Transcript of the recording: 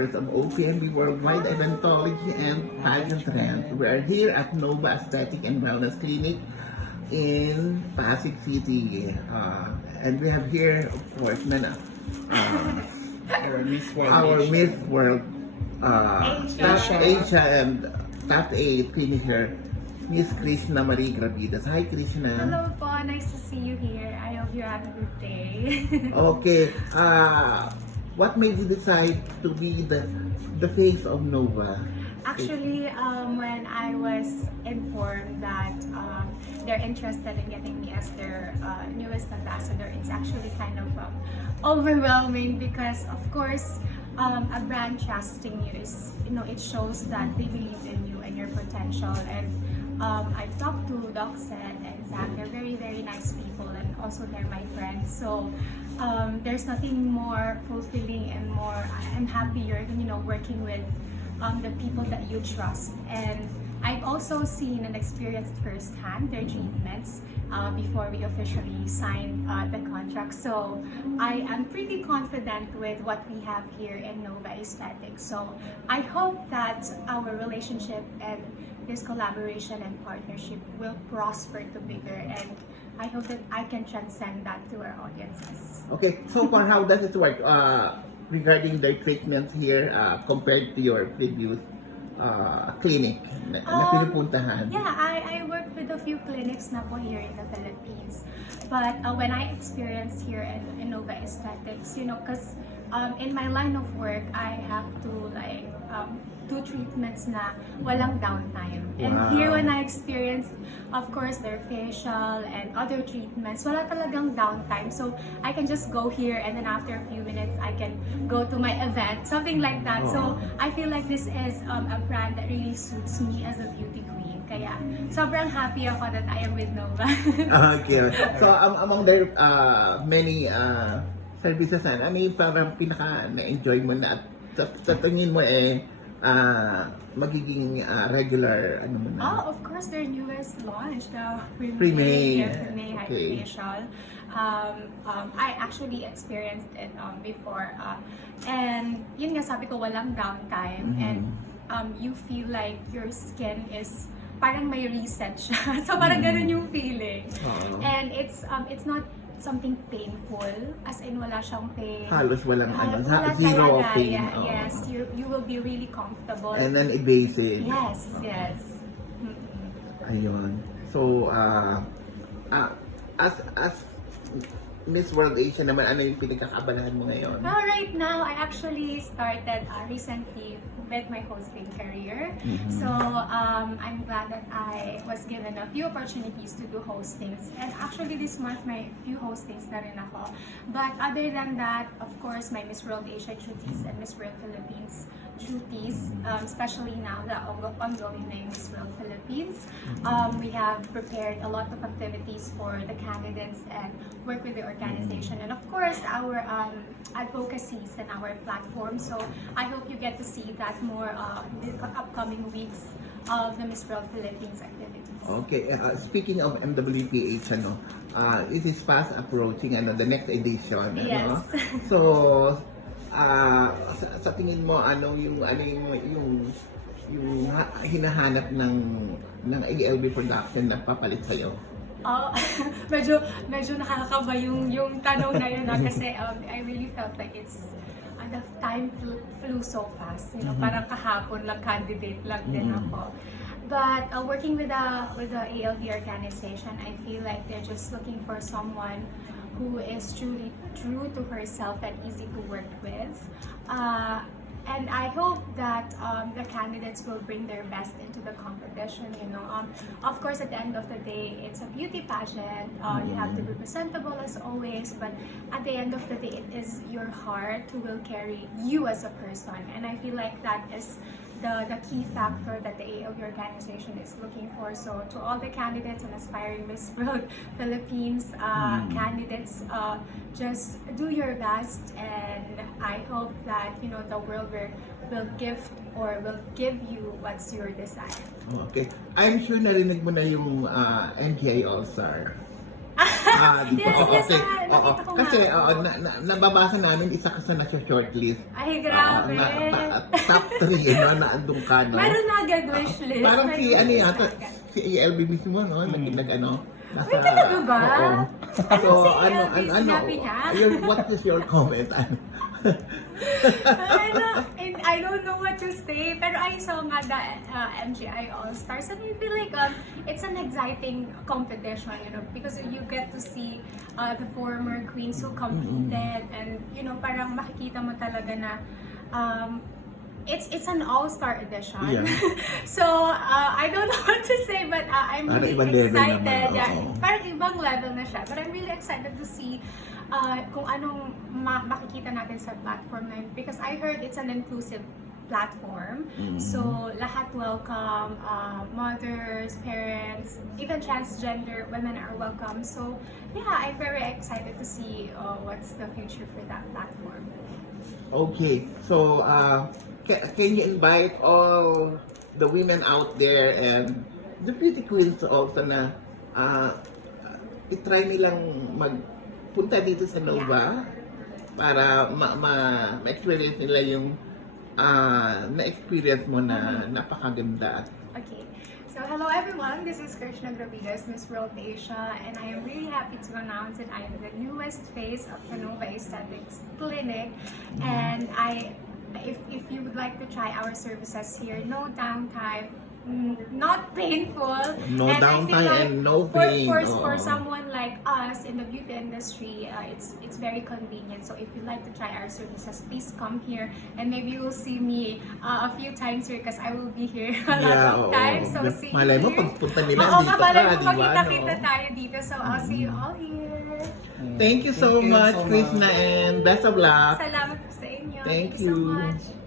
of OPMB Worldwide Eventology and Pageant Trend. We are here at Nova Aesthetic and Wellness Clinic in Pasig City. And we have here, of course, Our Miss World. our Asia. Miss World Asia. and Top 8 finisher, Miss Krishna Marie Gravidas. Hi, Krishna. Hello po, nice to see you here. I hope you're having a good day. Okay. What made you decide to be the face of Nova? Actually, when I was informed that they're interested in getting me as their newest ambassador, it's actually kind of overwhelming because, of course, a brand trusting you is, it shows that they believe in you and your potential. And I've talked to Doxen and Zach. They're very, very nice people, and also they're my friends. So there's nothing more fulfilling and more, I'm happier than, working with the people that you trust. And I've also seen and experienced firsthand their treatments before we officially signed the contract. So I am pretty confident with what we have here in Nova Aesthetics. So I hope that our relationship and this collaboration and partnership will prosper to bigger, and I hope that I can transcend that to our audiences. Okay, so far, how does it work regarding their treatments here compared to your previous clinic na pinupuntahan? Yeah, I worked with a few clinics na po here in the Philippines. But when I experienced here in Nova Aesthetics, because in my line of work, I have to do treatments na walang downtime. And Wow. here when I experienced, of course, their facial and other treatments, wala talagang downtime. So I can just go here and then after a few minutes, I can go to my event, something like that. So I feel like this is a brand that really suits me as a beauty queen. Kaya sobrang happy ako that I am with Nova. Okay. So among their many services, ano yung parang pinaka na-enjoy mo na at sa tingin mo magiging regular ano mo na? Oh, of course, their newest launch, the Pre-May. Pre-May Okay. Hydrafacial. I actually experienced it before. And yun nga, sabi ko, walang downtime. And you feel like your skin is parang may reset siya. So parang ganun yung feeling. And it's not something painful, as in wala siyang pain. Halos walang Wala zero talaga, pain. yeah, yes, you will be really comfortable. And then evasive. Yes. Ayun. So, as Miss World Asia naman, ano yung pinagkakaabalahan mo ngayon? Well, right now, I actually started recently with my hosting career. So, I'm glad that I was given a few opportunities to do hostings. And actually, this month, may few hostings na rin ako. But other than that, of course, my Miss World Asia duties and Miss World Philippines duties, especially now the ongoing na yung Miss World Philippines. We have prepared a lot of activities for the candidates and work with the organization. And of course, our advocacies and our platform. So I hope you get to see that more in the upcoming weeks of the Miss World Philippines activities. Okay, speaking of MWPH, it is fast approaching the next edition. Yes. So, sa tingin mo, ano yung hinahanap ng ALB production na papalit sa'yo? Medyo nakakakaba yung tanong na yun kasi I really felt like the time flew so fast. Parang kahapon lang, candidate lang din ako. But working with the ALB organization, I feel like they're just looking for someone who is truly true to herself and easy to work with. And I hope that the candidates will bring their best into the competition. Of course, at the end of the day, it's a beauty pageant. You have to be presentable as always, but at the end of the day, it is your heart who will carry you as a person. And I feel like that is the key factor that the ALB organization is looking for. So to all the candidates and aspiring Miss World Philippines candidates, just do your best, and I hope that the world will give you what's your desire. Okay. I'm sure narinig mo na yung NGI All-Star. Di ba? Yes, Oo, yes, okay. nakita Oo. ko Kasi nga. nababasa namin isa ka sa nasa shortlist. Ay, grabe. Top 3, no? Naandun ka, no? Meron na agad wishlist. Parang si, May ano wishlist yata, na agad. si ALB mismo, no? Nag-ano? Uy, talaga ba? Oo. Ano si ALB? Sinabi niya? What is your comment? I don't know what to say, pero I saw nga the MGI All-Stars and I feel like it's an exciting competition, you know, because you get to see the former queens who competed and, you know, parang makikita mo talaga na it's an all-star edition. Yeah. So, I don't know what to say, but I'm Parang really ibang level excited. naman, Yeah, oo. parang ibang level na siya. But I'm really excited to see kung anong makikita natin sa platform na yun. Because I heard it's an inclusive platform. So, lahat welcome. Mothers, parents, even transgender women are welcome. So, yeah, I'm very excited to see what's the future for that platform. Okay, so can you invite all the women out there and the beauty queens also na itry nilang magpunta dito sa Nova para ma-experience nila yung na-experience mo na napakaganda. Okay. So, hello everyone. This is Krishna Gravidas, Miss World Asia, and I am really happy to announce that I am the newest face of the Nova Aesthetics Clinic. And if you would like to try our services here, no downtime, not painful. No and I downtime feel like and no pain. For Oo. someone like us in the beauty industry, it's very convenient. So if you'd like to try our services, please come here and maybe you'll see me a few times here because I will be here a lot of times. So see you Malay mo, here. pagpunta nila Oo, dito malay ka, mo di ba? magkita-kita No? tayo dito. So I'll see you all here. Thank you so much, Krishna, and best of luck. Salamat po sa inyo. Thank Thank you so you. much.